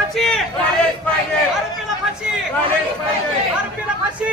फाशी आरोपीला फाशी आरोपीला फाशी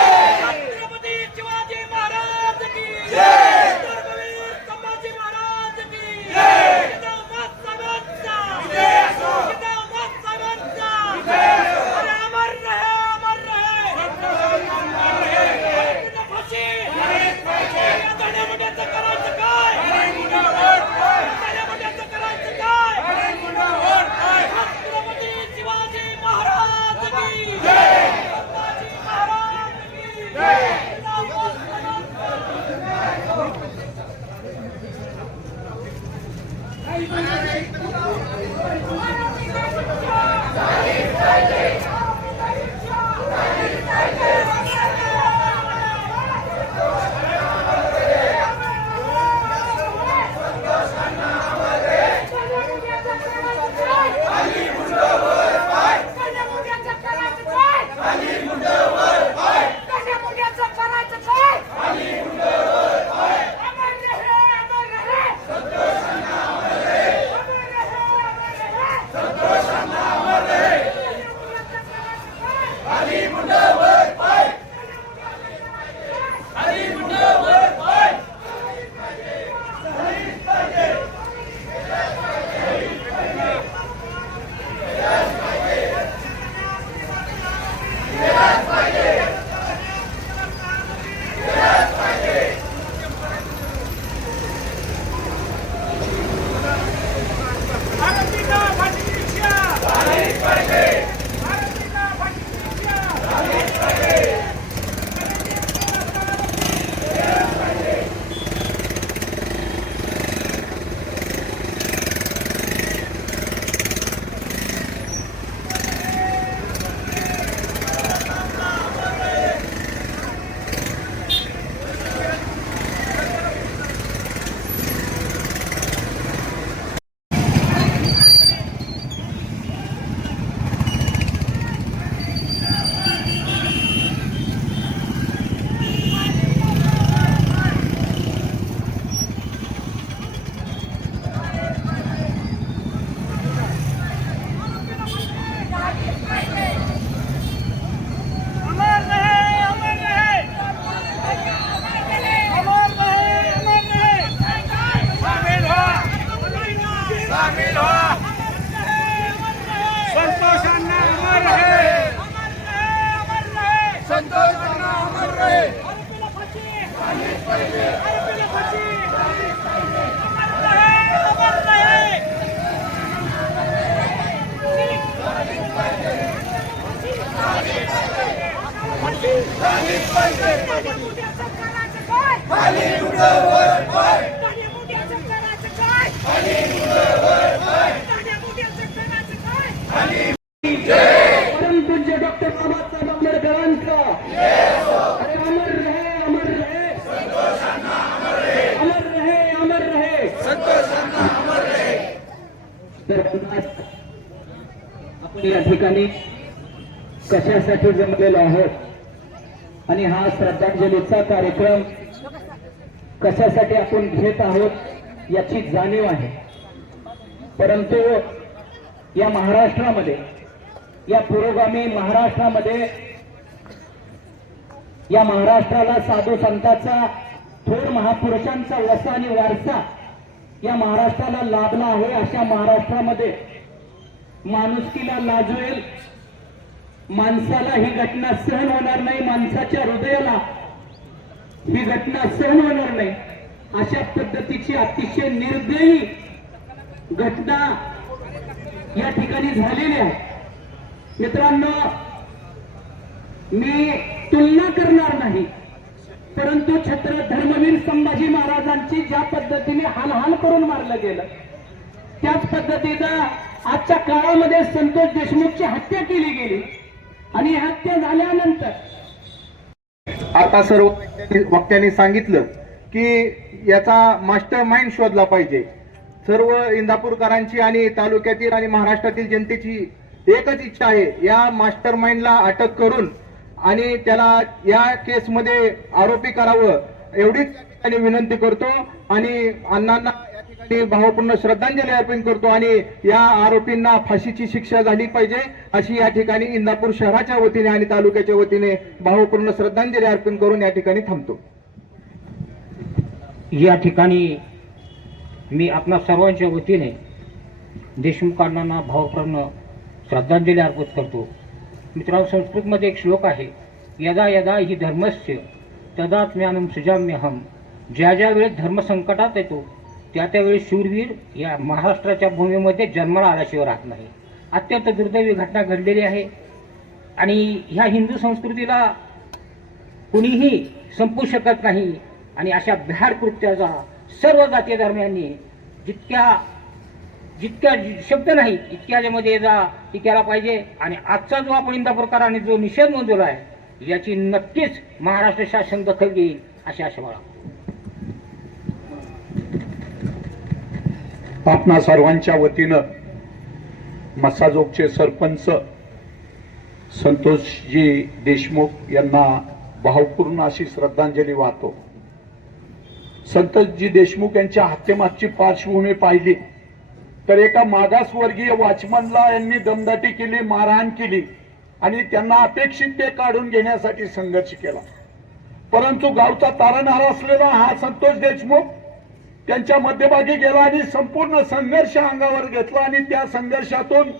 आपण या ठिकाणी कशासाठी जमलेलो आहोत? आणि हा श्रद्धांजलीचा कार्यक्रम कशासाठी आपण घेत आहोत याची जाणीव आहे. परंतु या महाराष्ट्रामध्ये या पुरोगामी महाराष्ट्रामध्ये या महाराष्ट्राला साधू संतांचा थोर महापुरुषांचा वसा आणि वारसा या महाराष्ट्राला लाभला आहे अशा महाराष्ट्रामध्ये माणुसकीला लाजवेल. माणसाला ही घटना सहन होणार नाही माणसाच्या हृदयाला ही घटना सहन होणार नाही. अशा पद्धतीची अतिशय निर्दयी घटना या ठिकाणी झालेली आहे. मित्रांनो मी तुलना करणार नाही परंतु छत्र धर्मवीर संभाजी महाराजांची ज्या पद्धतीने हालहाल करून मारलं गेलं त्याच पद्धतीचा आजच्या काळामध्ये संतोष देशमुखची हत्या केली गेली. आणि ही हत्या झाल्यानंतर आता सर्व वक्त्यांनी सांगितलं की याचा मास्टर माइंड शोधला पाहिजे. सर्व इंदापूरकरांची आणि तालुक्यातील आणि महाराष्ट्रातील जनतेची एकच इच्छा आहे या मास्टर माइंडला अटक करून आणि त्याला या केसमध्ये आरोपी करावं. एवढीच विनंती करतो आणि अण्णांना या भावपूर्ण श्रद्धांजली अर्पण करतो आणि या आरोपींना फाशीची शिक्षा झाली पाहिजे अशी या ठिकाणी इंदापूर शहराच्या वतीने आणि तालुक्याच्या वतीने भावपूर्ण श्रद्धांजली अर्पण करून या ठिकाणी थांबतो. या ठिकाणी मी आपणा सर्वांच्या वतीने देशमुखांना भावपूर्ण श्रद्धांजली अर्पित करतो. मित्रांनो संस्कृतमध्ये एक श्लोक आहे यदा यदा ही धर्मस्य तदा ज्ञानम सुजाम्यहम ज्या ज्या वेळेस धर्मसंकटात येतो त्या त्यावेळी शूरवीर या महाराष्ट्राच्या भूमीमध्ये जन्माला आल्याशिवाय राहत नाही. अत्यंत दुर्दैवी घटना घडलेली आहे. आणि ह्या हिंदू संस्कृतीला कुणीही संपू शकत नाही. आणि अशा भ्याड कृत्याचा सर्व जातीय धर्मियांनी जितक्या जितक्या शब्द नाही इतक्या ज्यामध्ये जा ती केला पाहिजे. आणि आजचा जो आपण इंदा प्रकाराने जो निषेध नोंदवला आहे याची नक्कीच महाराष्ट्र शासन दखल घेईल अशी आशा मला आपणा सर्वांच्या वतीनं मसाजोगचे सरपंच संतोषजी देशमुख यांना भावपूर्ण अशी श्रद्धांजली वाहतो. संतोषजी देशमुख यांच्या हत्येमागची पार्श्वभूमी पाहिली. तर एका मागासवर्गीय वॉचमनला यांनी दमदाटी केली मारहाण केली आणि त्यांना अपेक्षित ते काढून घेण्यासाठी संघर्ष केला. परंतु गावचा तारणहार असलेला हा संतोष देशमुख त्यांच्या मध्यभागी गेला आणि संपूर्ण संघर्ष अंगावर घेतला आणि त्या संघर्षातून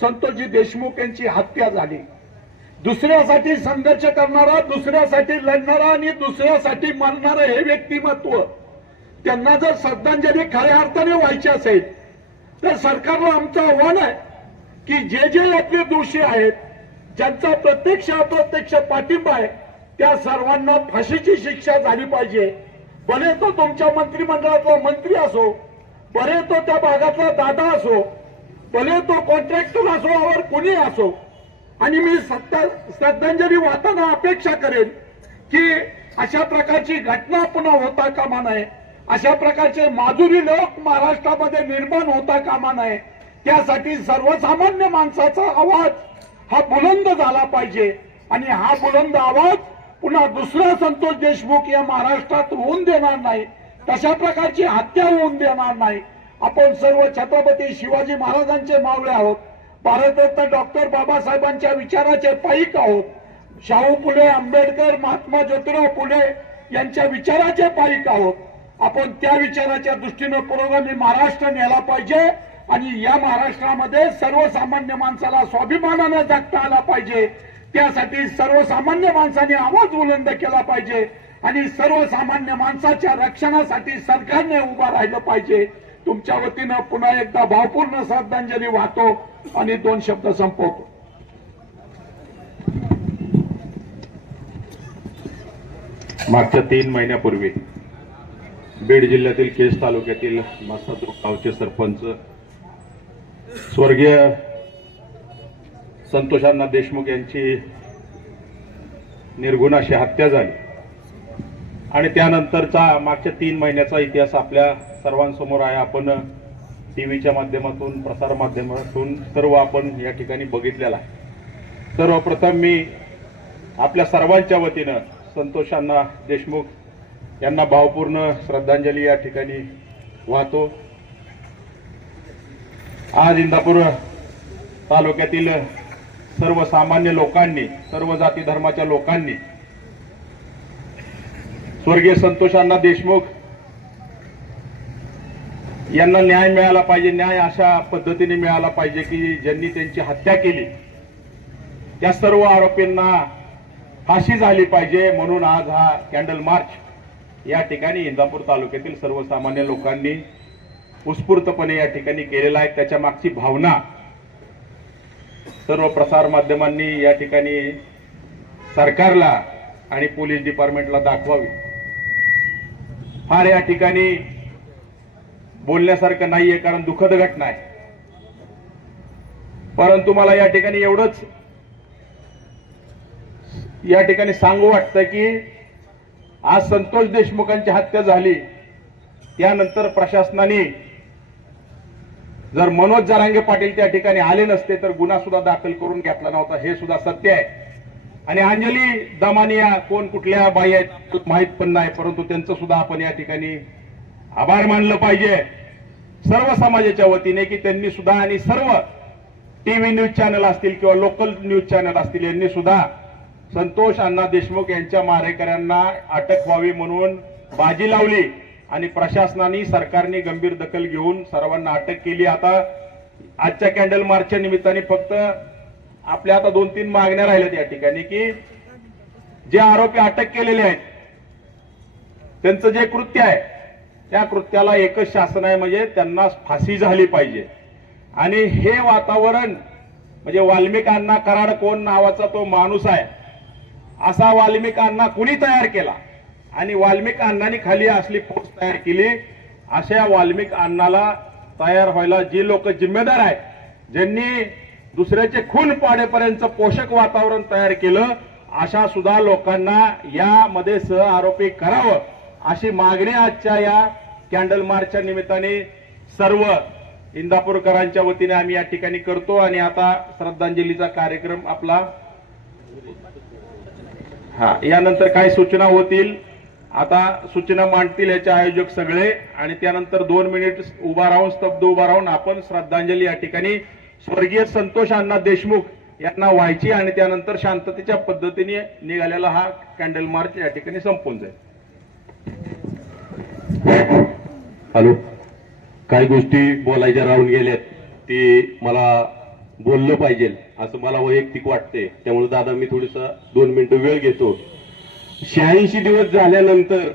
संतोषजी देशमुख यांची हत्या झाली. दुसऱ्यासाठी संघर्ष करणारा दुसऱ्यासाठी लढणारा आणि दुसऱ्यासाठी मरणारं हे व्यक्तिमत्व त्यांना जर श्रद्धांजली खऱ्या अर्थाने व्हायची असेल तर सरकारला आमचं आव्हान आहे की जे जे यातले दोषी आहेत ज्यांचा प्रत्यक्ष अप्रत्यक्ष पाठिंबा आहे त्या सर्वांना फाशीची शिक्षा झाली पाहिजे. भले तो तुमच्या मंत्रिमंडळातला मंत्री असो भले तो त्या भागातला दादा असो भले तो कॉन्ट्रॅक्टर असो और कोणी असो आणि मी सत्ता श्रद्धांजली वाहताना अपेक्षा करेन की अशा प्रकारची घटना पुन्हा होता कामा नये अशा प्रकारचे माधुरी लोक महाराष्ट्रामध्ये निर्माण होता कामा नये. त्यासाठी सर्वसामान्य माणसाचा आवाज हा बुलंद झाला पाहिजे आणि हा बुलंद आवाज पुन्हा दुसरा संतोष देशमुख या महाराष्ट्रात होऊन देणार नाही. तशा प्रकारची हत्या होऊन देणार नाही. आपण सर्व छत्रपती शिवाजी महाराजांचे मावळे आहोत. भारतरत्न डॉक्टर बाबासाहेबांच्या विचाराचे पाईक आहोत. शाहू फुले आंबेडकर महात्मा ज्योतिराव फुले यांच्या विचाराचे पाईक आहोत. आपण त्या विचाराच्या दृष्टीनं पुरोगामी महाराष्ट्र नेला पाहिजे आणि या महाराष्ट्रामध्ये सर्वसामान्य माणसाला स्वाभिमानानं जगता आला पाहिजे. त्यासाठी सर्वसामान्य माणसाने आवाज बुलंद केला पाहिजे आणि सर्वसामान्य माणसाच्या रक्षणासाठी सरकारने उभा राहिलं पाहिजे. तुमच्या वतीनं पुन्हा एकदा भावपूर्ण श्रद्धांजली वाहतो आणि दोन शब्द संपवतो. मागच्या तीन महिन्यापूर्वी बीड जिल्ह्यातील केस तालुक्यातील मसादूर गावचे सरपंच स्वर्गीय संतोषांना देशमुख यांची निर्गुण अशी हत्या झाली. आणि त्यानंतरचा मागच्या तीन महिन्याचा इतिहास आपल्या सर्वांसमोर आहे. आपण टी व्हीच्या माध्यमातून प्रसार माध्यमातून सर्व आपण या ठिकाणी बघितलेला आहे. सर्वप्रथम मी आपल्या सर्वांच्या वतीनं संतोषांना देशमुख यांना भावपूर्ण श्रद्धांजली या ठिकाणी वाहतो. आज इंदापूर तालुक्यातील सर्वसामान्य लोकांनी सर्व जाती धर्माच्या लोकांनी. स्वर्गीय संतोषांना देशमुख यांना न्याय मिळाला पाहिजे न्याय अशा पद्धतीने मिळाला पाहिजे की ज्यांनी त्यांची हत्या केली. त्या सर्व आरोपींना फाशी झाली पाहिजे म्हणून आज हा कॅन्डल मार्च. या ठिकाणी इंदापूर तालुक्यातील सर्वसामान्य लोकांनी उत्स्फूर्तपणे या ठिकाणी केलेला आहे. त्याच्या मागची भावना सर्व प्रसार माध्यमांनी या ठिकाणी सरकारला आणि पोलीस डिपार्टमेंटला दाखवावी. फार या ठिकाणी बोलण्यासारखं नाहीये कारण दुःखद घटना आहे. परंतु मला या ठिकाणी एवढंच या ठिकाणी सांगू वाटतं की आज संतोष देशमुखांची हत्या झाली त्यानंतर प्रशासनाने जर मनोज जरांगे पाटील त्या ठिकाणी आले नसते तर गुन्हा सुद्धा दाखल करून घेतला नव्हता. हे सुद्धा सत्य आहे. आणि अंजली दमानिया कोण कुठल्या बाई आहेत माहीत पण नाही परंतु त्यांचं सुद्धा आपण या ठिकाणी आभार मानलं पाहिजे. सर्व समाजाच्या वतीने की त्यांनी सुद्धा आणि सर्व टीव्ही न्यूज चॅनल असतील किंवा लोकल न्यूज चॅनल असतील यांनी सुद्धा संतोष अण्णा देशमुख यांच्या मारेकऱ्यांना अटक व्हावी म्हणून बाजी लावली. आणि प्रशासनाने सरकारने गंभीर दखल घेऊन सर्वांना अटक केली. आता आजच्या कॅन्डल मार्चच्या निमित्ताने फक्त आपल्या आता दोन तीन मागण्या राहिल्यात या ठिकाणी की जे आरोपी अटक केलेले आहेत त्यांचं जे कृत्य आहे त्या कृत्याला एकच शासन आहे म्हणजे त्यांना फाशी झाली पाहिजे. आणि हे वातावरण म्हणजे वाल्मिक अण्णा कराड कोण नावाचा तो माणूस आहे असा वाल्मिक अण्णा कुणी तयार केला? आणि वाल्मिक अण्णांनी खाली असली पोस्ट तयार केली. अशा वाल्मिक अण्णाला तयार व्हायला जी लोक जिम्मेदार आहेत ज्यांनी दुसऱ्याचे खून पाडेपर्यंत पोषक वातावरण तयार केलं अशा सुद्धा लोकांना यामध्ये सह आरोपी करावं अशी मागणी आजच्या या कॅन्डल मार्चच्या निमित्ताने सर्व इंदापूरकरांच्या वतीने आम्ही या ठिकाणी करतो. आणि आता श्रद्धांजलीचा कार्यक्रम आपला हा यानंतर काय सूचना होतील. आता सूचना मांडतील याचे आयोजक सगळे आणि त्यानंतर दोन मिनिट उभा राहून स्तब्ध उभा राहून आपण श्रद्धांजली या ठिकाणी स्वर्गीय संतोष अण्णा देशमुख यांना व्हायची आणि त्यानंतर शांततेच्या पद्धतीने निघालेला हा कॅन्डल मार्च या ठिकाणी संपून जाईल. हॅलो काही गोष्टी बोलायच्या राहून गेल्यात ते मला बोललं पाहिजे असं मला वैयक्तिक वाटते त्यामुळे दादा मी थोडस दोन मिनिटं वेळ घेतो. शहाऐंशी दिवस झाल्यानंतर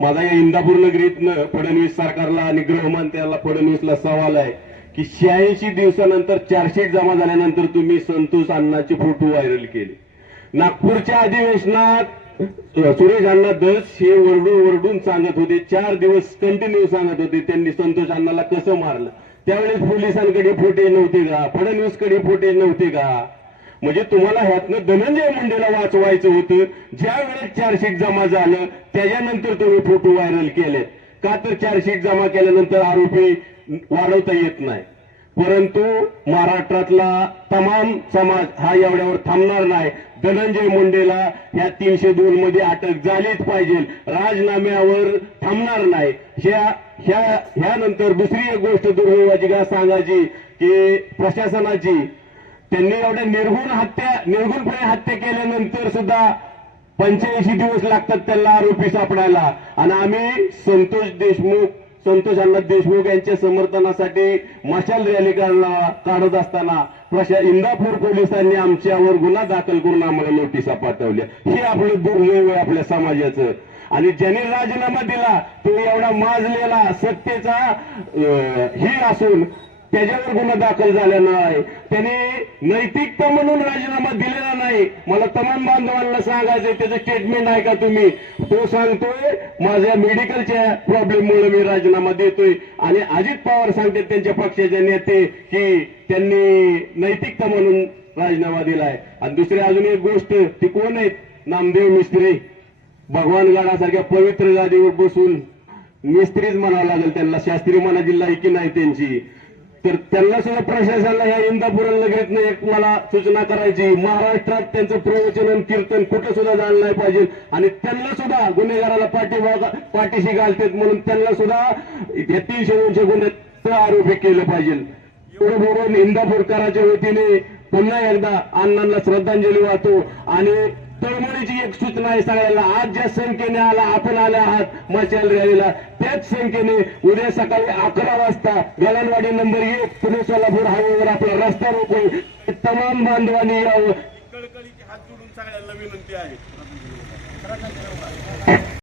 माझा या इंदापूर नगरीतनं फडणवीस सरकारला आणि गृहमंत्र्याला फडणवीसला सवाल आहे की शहाऐंशी दिवसानंतर चार्जशीट जमा झाल्यानंतर तुम्ही संतोष अण्णाचे फोटो व्हायरल केले. नागपूरच्या अधिवेशनात सुरेश अण्णा दस हे वरडून वरडून सांगत होते चार दिवस कंटिन्यू सांगत होते त्यांनी संतोष अण्णाला कसं मारलं? त्यावेळेस पोलिसांकडे फुटेज नव्हते का? फडणवीसकडे फुटेज नव्हते का? म्हणजे तुम्हाला ह्यातनं धनंजय मुंडेला वाचवायचं होतं. ज्या वेळेस चार्जशीट जमा झालं त्याच्यानंतर तुम्ही फोटो व्हायरल केलेत. का तर चार्जशीट जमा केल्यानंतर आरोपी वाढवता येत नाही. परंतु महाराष्ट्रातला तमाम समाज हा एवढ्यावर थांबणार नाही. धनंजय मुंडेला ह्या तीनशे दोन मध्ये अटक झालीच पाहिजे. राजीनाम्यावर थांबणार नाही. ह्या ह्या ह्यानंतर दुसरी एक गोष्ट दुर्दैवाची का सांगायची की प्रशासनाची त्यांनी एवढ्या निर्गुण हत्या निर्गुणपणे हत्या केल्यानंतर सुद्धा पंच्याऐंशी दिवस लागतात त्यांना आरोपी सापडायला. आणि आम्ही संतोष देशमुख संतोष अण्णा देशमुख यांच्या समर्थनासाठी मशाल रॅली काढला- काढत असताना प्रशा इंदापूर पोलिसांनी आमच्यावर गुन्हा दाखल करून आम्हाला नोटिसा पाठवल्या. हे आपलं दुर्दैव आहे आपल्या समाजाचं. आणि ज्याने राजीनामा दिला तो एवढा माजलेला सत्तेचा हे असून त्याच्यावर गुन्हा दाखल झालेला आहे त्याने नैतिकता म्हणून राजीनामा दिलेला नाही. मला तमाम बांधवांना सांगायचं त्याचं स्टेटमेंट आहे का तुम्ही. तो सांगतोय माझ्या मेडिकलच्या प्रॉब्लेममुळे मी राजीनामा देतोय. आणि अजित पवार सांगतात त्यांच्या पक्षाचे नेते की त्यांनी नैतिकता म्हणून राजीनामा दिलाय. आणि दुसरी अजून एक गोष्ट ती कोण आहेत? नामदेव मिस्त्री. भगवान गडासारख्या पवित्र गादीवर बसून मिस्त्रीच म्हणावं लागेल त्यांना. शास्त्री म्हणा जिल्हा की नाही त्यांची. तर त्यांना सुद्धा प्रशासनाला या इंदापूर नगरीतनं एक मला सूचना करायची. महाराष्ट्रात त्यांचं प्रवचन आणि कीर्तन कुठं सुद्धा जायला नाही पाहिजे. आणि त्यांना सुद्धा गुन्हेगाराला पाठीबा पाठीशी घालतात म्हणून त्यांना सुद्धा या तीनशे दोनशे गुन्ह्यात आरोपी केलं पाहिजे. एवढं बोलून इंदापूरकराच्या वतीने पुन्हा एकदा अण्णांना श्रद्धांजली वाहतो. आणि परभणीची एक सूचना आहे सगळ्याला आज ज्या संख्येने आला आपण आले आहात मशाल रॅलीला त्याच संख्येने उद्या सकाळी अकरा वाजता गलानवाडी नंबर एक पुणे सोलापूर हायवेवर आपला रस्ता रोखून तमाम बांधवांनी यावं. कळकळीचे हात जोडून सगळ्यांना विनंती आहे.